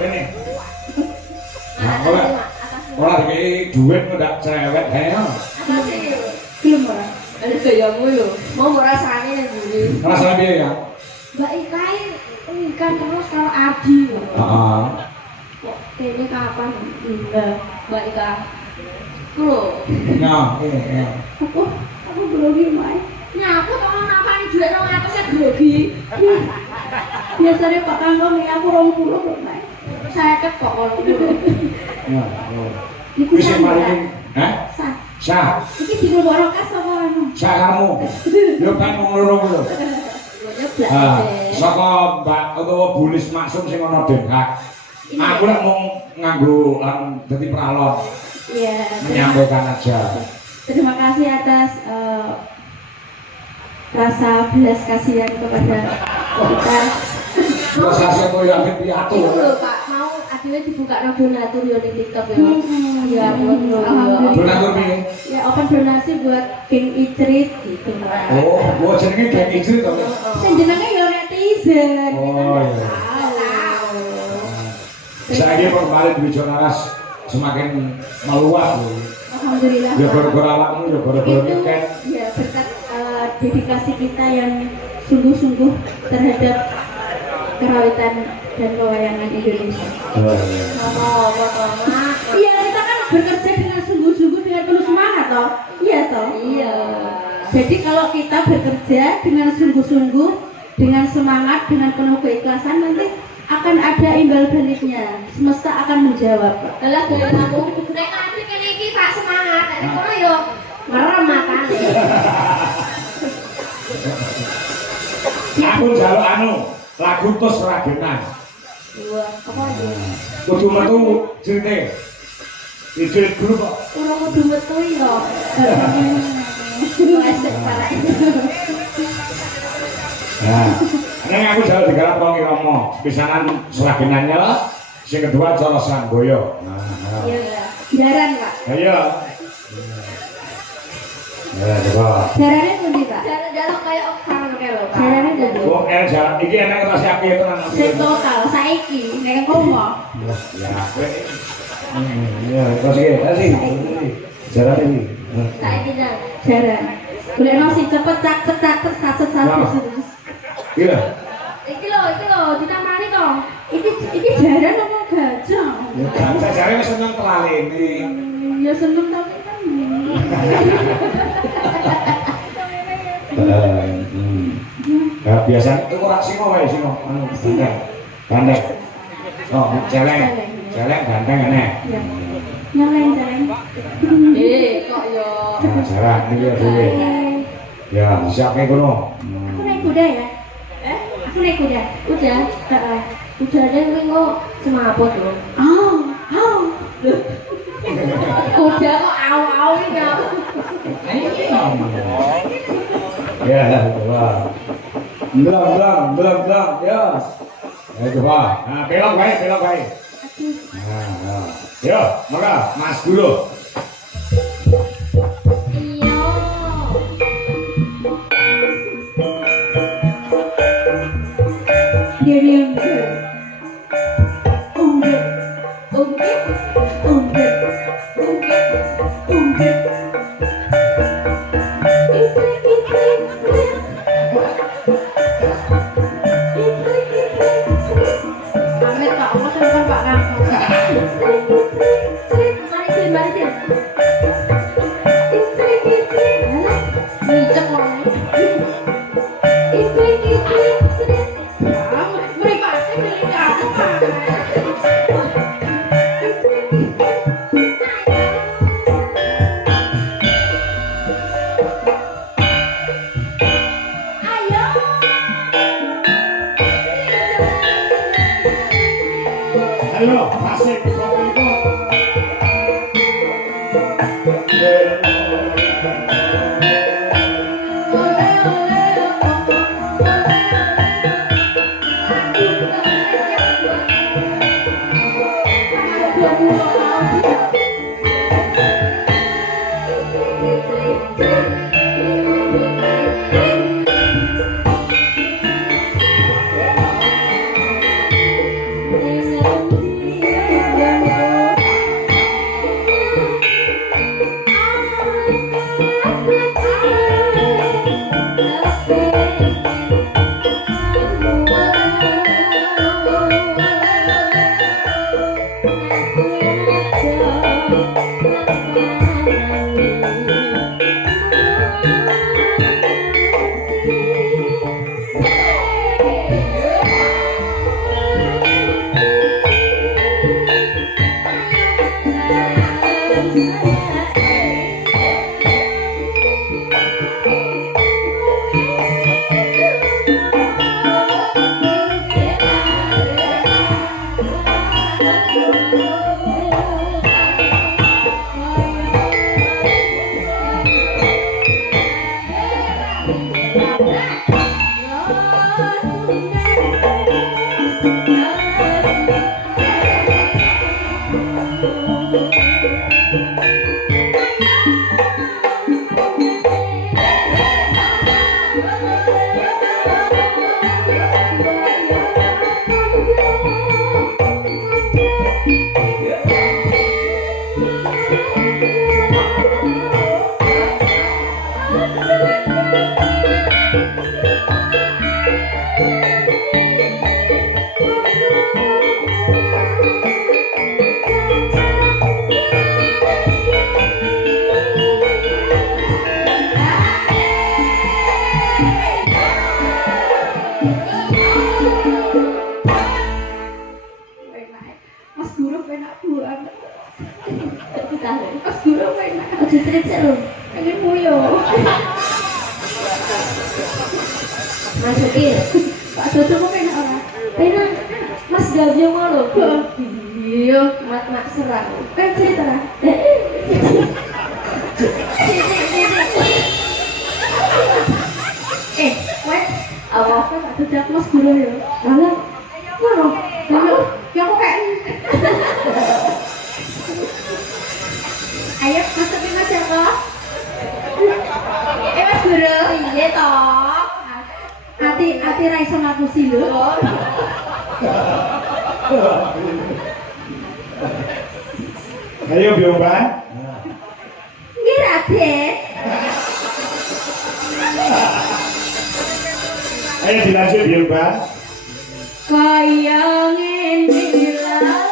Rene. Ora iki duit ndak cerewet ae. Belum ora. Ada gayamu lho. Mau rasane ning mburi. Rasane piye ya? Mbak Ika kan terus kalau Adi. Heeh. Kok kene kapan? Mbak Ika. Lho. Nah, iya. Aku grogi mae. Nyapu kok napani dhuwit 200 e grogi. Biasanya Pak Kangkong ini aku 20 kok mae. 50 kok ono. Ya. Iku Wis sah. mari. Hah? Sah. Sah. Iki digorok kas apa anu? Sah kamu. Yo kan ngono lho. Nyeblak. Saka Mbak utawa Bulis Maksum sing ana Den Haag. Aku lek mung nganggo dadi pralon. Iya. Menyampaikan aja. Terima kasih atas rasa belas kasihan kepada kita. Terus hasil koyo ambek piatu. Itu lho Pak, mau adine dibuka no donatur yo ning TikTok yo. Iya, Alhamdulillah. Donatur piye? Ya open donasi buat King Icrit gitu. Oh, jenenge Geng Ijri to. Sing jenenge yo netizen. Oh iya. Saya kemarin di Jonaras semakin meluas loh. Alhamdulillah. Ya gara-gara awakmu, ya gara-gara Itu tiket. ya berkat dedikasi kita yang sungguh-sungguh terhadap kerawitan dan pewayangan Indonesia. Oh iya. Mak. Iya, kita kan bekerja dengan sungguh-sungguh dengan penuh semangat toh. Iya toh? Iya. Jadi kalau kita bekerja dengan sungguh-sungguh, dengan semangat, dengan penuh keikhlasan, nanti akan ada imbal baliknya. Semesta akan menjawab. Lah gaya kamu nek nanti kene iki tak semangat, nek kono yo merem matane. Aku njaluk anu, lagu tos ragenan. Wah, apa iki? Kudu metu cerite. Ijil dulu kok. Ora kudu metu yo. Esek parah. Nah, ini aku jauh digarap wong Romo, pisanan seragenannya, sing kedua Colosan Boyo. Nah, Iya, jaran Pak. ayo. Ya, coba. Jarannya pundi Pak? Jalan-jalan kayak oksan kayak lho, Pak. Jarannya pundi? Wong jalan iki enak ngerasa api tenan. Sing total saiki nek komo. Ya, ya, terus iki, jalan ini. Saiki jan. Jaran. Golekno sing cepet cak satu. Iya. Iki lho ditamani to. Iki jaran apa gajah? Saya jare wis seneng telalene. Ya seneng tapi kan. Ya biasa itu ora sing wae sing anu gandeng. Oh, celeng. Celeng gandeng enek. Ya. Nyeleng. Kok yo. Nah, jarak iki ya dhewe. Ya, siapke kono. Aku naik kuda ya? Aku naik kuda. Udah. Heeh. Udah ada yang kok semaput lho. Oh. Udah kok au-au iki. Ya, coba. Belum, ya. Ayo coba. Nah, belok baik. Nah. Yo, maka Mas dulu. Iya. Diam. Amit Pak, aku seneng Pak Kang. Barisin. Micek wong. Mripate milih aku Pak. Ayo, asik. Thank you. Mas Guru penak banget. Mas Guru penak. Aja cerita lho. Pengen muyo. Masukin. Pak Dodo kok penak ora? Penak. Mas Gavio ngono. Iya, Mak serang. kan cerita lah. Wes, Apa? Pak Dodo Mas Guru ya. Lah, ngono. Ayo, ya kok kayak ayo masukin Mas Joko. Mas Guru, Iya toh. hati ra iso ngapusi lho. Ayo Bioban. Nggih Raden. Ayo dilanjut Bioban. Kaya ngene lah.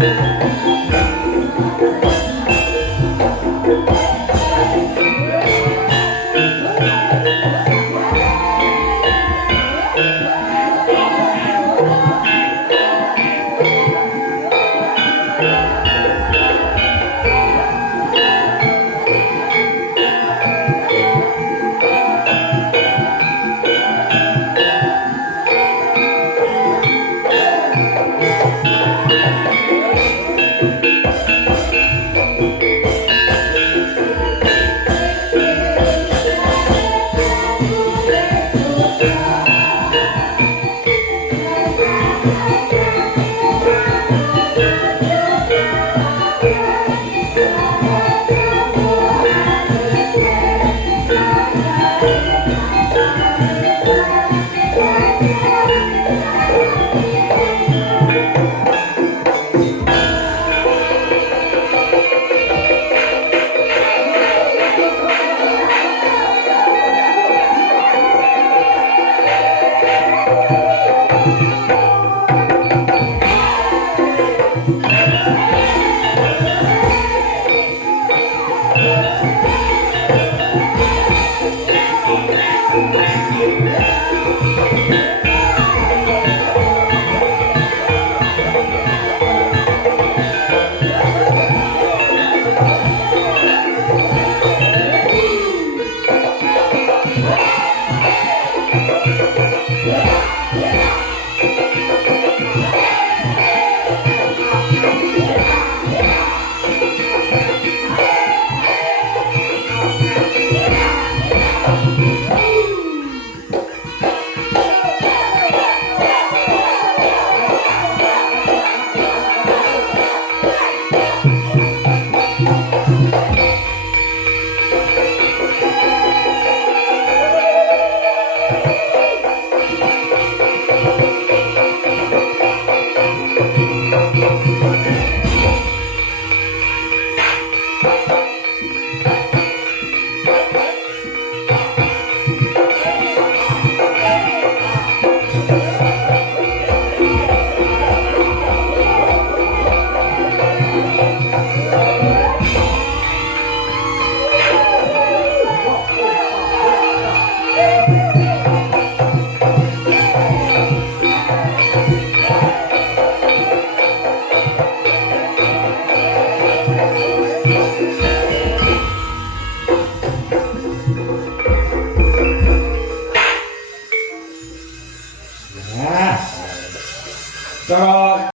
Thank you.